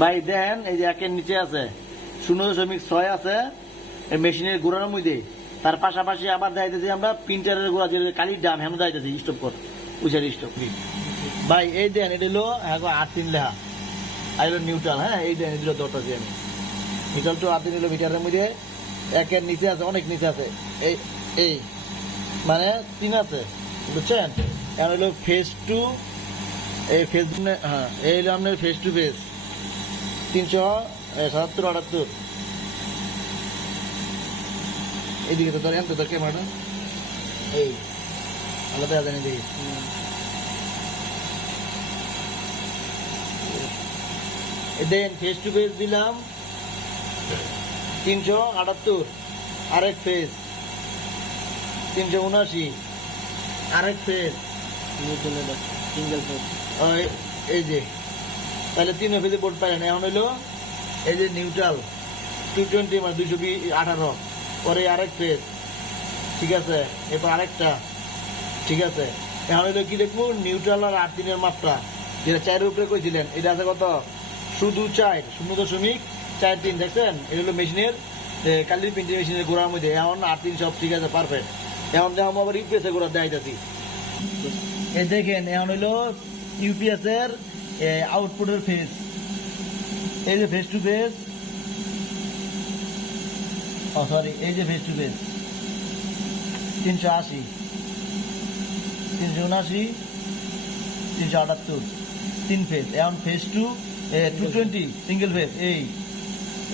ভাই দেন এই যে একের নিচে আছে 0.6 আছে এই মেশিনের গোড়ার মধ্যে। তার পাশাপাশি আবার দেখাইতেছি আমরা প্রিন্টারের গোড়া যে কালির দাম হেন দেখাইতেছি স্টপ কর উইচার স্টপ। ভাই এই দেন এটা হলো 8-3 লেখা আর হলো নিউট্রাল। হ্যাঁ এই দেন এগুলো দরকার আমি নিউট্রাল টু 8-3 হলো মিটারের মধ্যে একের নিচে আছে, অনেক নিচে আছে। এই এই মানে 3 আছে বুঝছেন। এখন হলো ফেস টু এই ফেস, হ্যাঁ এই হলো আপনার ফেস টু ফেস 377-78। এইদিকে তো ধরেন তো তোর ক্যামেরাটা এই আলাদা জানি দেখি। দেন ফেস টু ফেস দিলাম 378, আরেক ফেস 379, আরেক ফেস সিঙ্গেল ফেস। এই যে তাহলে 3 ফেজে বোর্ড পাইলেন। এখন হইলো এই যে নিউট্রাল 220 মানে 218, পরে আরেক ফেজ, ঠিক আছে। এরপর আরেকটা, ঠিক আছে। এখন হইলো কি দেখবো নিউট্রাল আর 8-3 মাত্রা যেটা 4-এর উপরে কইছিলেন, এটা আছে কত শুধু 4 0.43 দেখছেন। এটা হলো মেশিনের কালির প্রিন্টিং মেশিনের গোড়ার মধ্যে। এখন 8-3 সব ঠিক আছে, পারফেক্ট। এখন দেখো আবার ইউপিএস এর গোড়া দেখাইতেছি। এই দেখেন এখন হইলো ইউপিএস এর আউটপুটের ফেজ, এই যে ফেস টু ফেস, সরি এই যে ফেস টু ফেস 380, 379, 378 3 ফেজ। এখন ফেস টু 220 সিঙ্গেল ফেজ। এই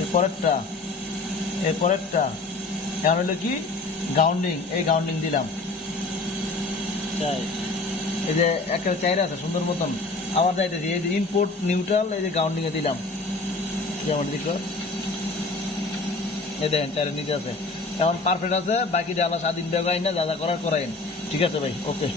এরপরেরটা এখন হলো কি গাউন্ডিং, এই গাউন্ডিং দিলাম। এই যে একটা চাইরা আছে সুন্দর মতন আবার যাইতেছি। এই যে ইনপুট নিউট্রাল, এই যে গাউন্ডিং এ দিলাম যেমন দেখো এই দেখেন চাইরা নিচে আছে। এখন পারফেক্ট আছে। বাকি যা স্বাধীন ব্যবহার না যা যা করার করাইন, ঠিক আছে ভাই, ওকে।